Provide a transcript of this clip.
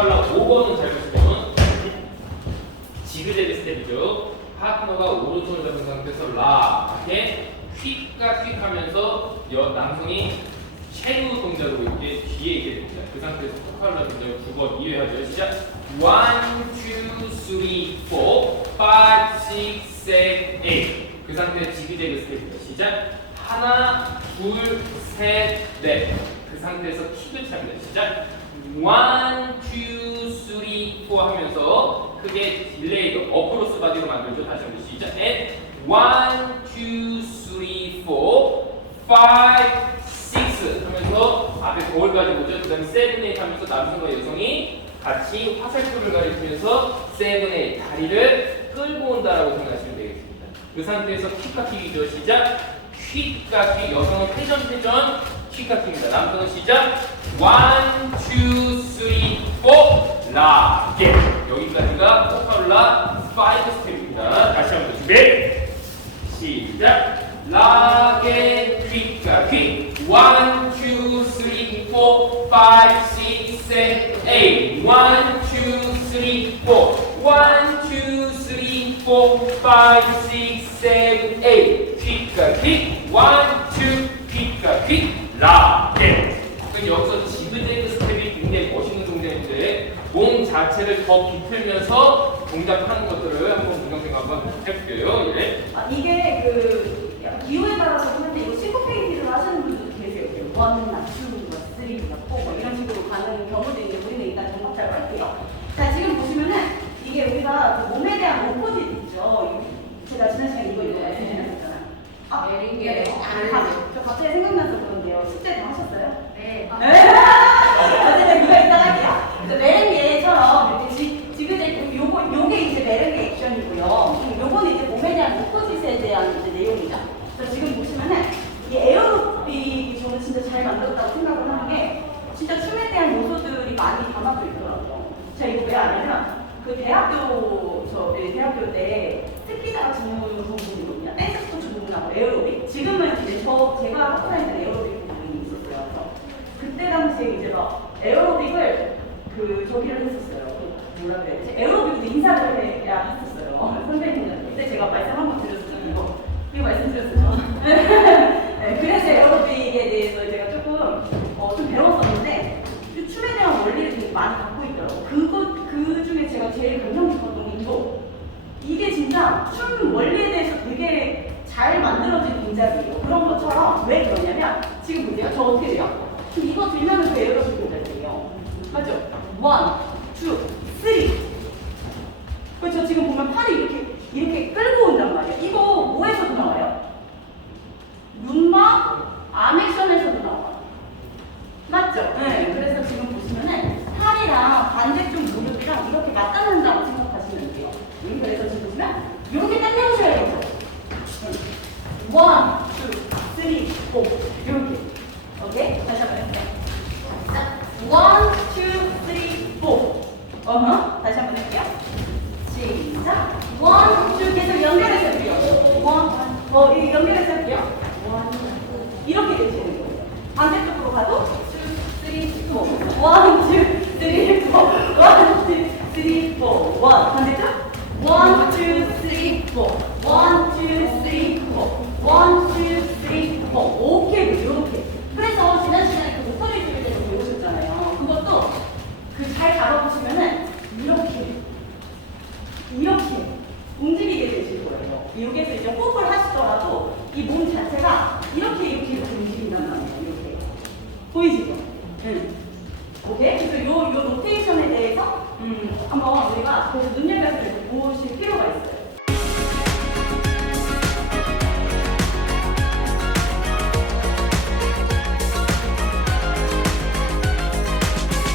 코알라 5번은 잘 보시면 지그재그 스텝이죠. 파트너가 오른손을 잡은 상태에서 라 이렇게 휙과 휙 하면서 여 남성이 쉐루 동작으로 이렇게 뒤에 있게 됩니다. 그 상태에서 코알라 동작을 두번 2회 하죠. 시작. 1, 2, 3, 4, 5, 6, 7, 8. 그 상태에서 지그재그 스텝입니다. 시작. 하나, 둘, 셋, 넷. 그 상태에서 킥을 찹니다. 시작. 1, 2, 3, 4 하면서 크게 딜레이도 어크로스 바디로 만들죠. 다시 한번 시작. 앤 1, 2, 3, 4, 5, 6 하면서 앞에 거울까지 보죠. 그 다음에 7, 8 하면서 남성과 여성이 같이 화살표를 가리키면서 7, 8 다리를 끌고 온다라고 생각하시면 되겠습니다. 그 상태에서 킥과 킥이죠. 시작. 킥과 킥. 여성은 회전 회전 킥과 킥입니다. 남성은 시작. 1, 2, 3, 4 라. 예. 여기까지가 포카룰라 5 스텝입니다. 다시 한번 준비. 시작. 라게 퀵과 퀵. 1, 2, 3, 4, 5, 6, 7, 8. 1, 2, 3, 4. 1, 2, 3, 4, 5, 6, 7, 8. 퀵과 퀵. 1, 2, 퀵과 퀵. 라게. 여기서 지그재그 스텝이 굉장히 멋있는 동작인데 몸 자체를 더 비틀면서 동작하는 것들을 한번 동영상 한번 해볼게요. 예. 아, 이게 그 기호에 따라서 하는데 이거 싱코페이티를 하시는 분들도 계세요. 이렇게 원, 나, 투, 뭐, 쓰리, 뭐, 포, 뭐 이런 식으로 가는 경우도 있는데 우리는 일단 잘 할게요. 자, 지금 보시면은 이게 우리가 그 몸에 대한 오포짓 있죠. 제가 지난 시간에 이거 이거 말씀드렸잖아요. 아, 메링게. 네. 아, 저 갑자기 생각나서 그런데요. 숙제 다 하셨어요? 네. 어쨌든 이거 이따 할게요. 그래서 메ren게처럼 이렇게 지, 지그재그 요거 요게 이제 메ren게 액션이고요. 음, 요거는 이제 몸에 대한 오포짓에 대한 이제 그래서 지금 보시면은 이 에어로빅이 저는 진짜 잘 만들었다고 생각을 하는 게 진짜 춤에 대한 요소들이 많이 담아져 있더라고요. 제가 이거 왜 아냐면 그 대학교 저 네, 대학교 때 특기자가 직무 부분이거든요. 댄스 스포츠 부분하고 에어로빅. 지금은 이제 저 제가 학교 다닐 때 에어로빅 부분이 있었어요. 그래서 그때 당시에 이제 막 에어로빅을 그 저기를 했었어요. 그 뭐라 그래야 되지? 에어로빅도 인사를 해야 했었어요. 선배님들 그때 제가 말씀 한번 드렸었죠. 좀 배웠었는데 이 춤에 대한 원리를 되게 많이 갖고 있더라고요. 그것 그 중에 제가 제일 감명 깊었던 게 이거. 이게 진짜 춤 원리에 대해서 되게 잘 만들어진 동작이에요. 그런 것처럼 왜 그러냐면 지금 보세요. 저 어떻게 돼요? 지금 이거 들면은 그 에어로빅 동작이에요. 맞죠? 원, 투, 쓰리. 그렇죠? 지금 보면 팔이 이렇게 이렇게 끌고 온단 말이에요. 이거 뭐에서도 나와요? 룸바 아메션에서도 나와요. 맞죠? 네. 그래서 지금 보시면은 팔이랑 반대쪽 무릎이랑 이렇게 맞닿는다고 생각하시면 돼요. 음, 그래서 지금 보시면 이렇게 당겨주셔야 되죠. 원, 투, 쓰리, 포 이렇게. 오케이? 다시 한번 원, 투, 쓰리, 포. 어허. 다시 한번 해볼게요. 시작. 원, 투 계속 연결해서 해볼게요. 원, 어, 이 연결해서 할게요. 원, 이렇게 되시는 거예요. 반대쪽으로 가도 투, 쓰리, 포. 원, 투, 쓰리, 포. 원, 투, 쓰리. 반대쪽. 원, 투, 쓰리, 포. 원, 투, 쓰리, 오케이, 이렇게. 그래서 지난 시간에 그 목소리 들을 때도 배우셨잖아요. 그것도 그 잘 잡아보시면은 이렇게 이렇게 움직이게 되실 거예요. 여기서 이제 호흡을 하시더라도 이 몸 자체가 이렇게 이렇게 이렇게 움직인단 말이에요. 이렇게 보이시죠? 응. 오케이. 그래서 요, 요 로테이션에 대해서 음, 한번 우리가 그래서 눈여겨서 있어요.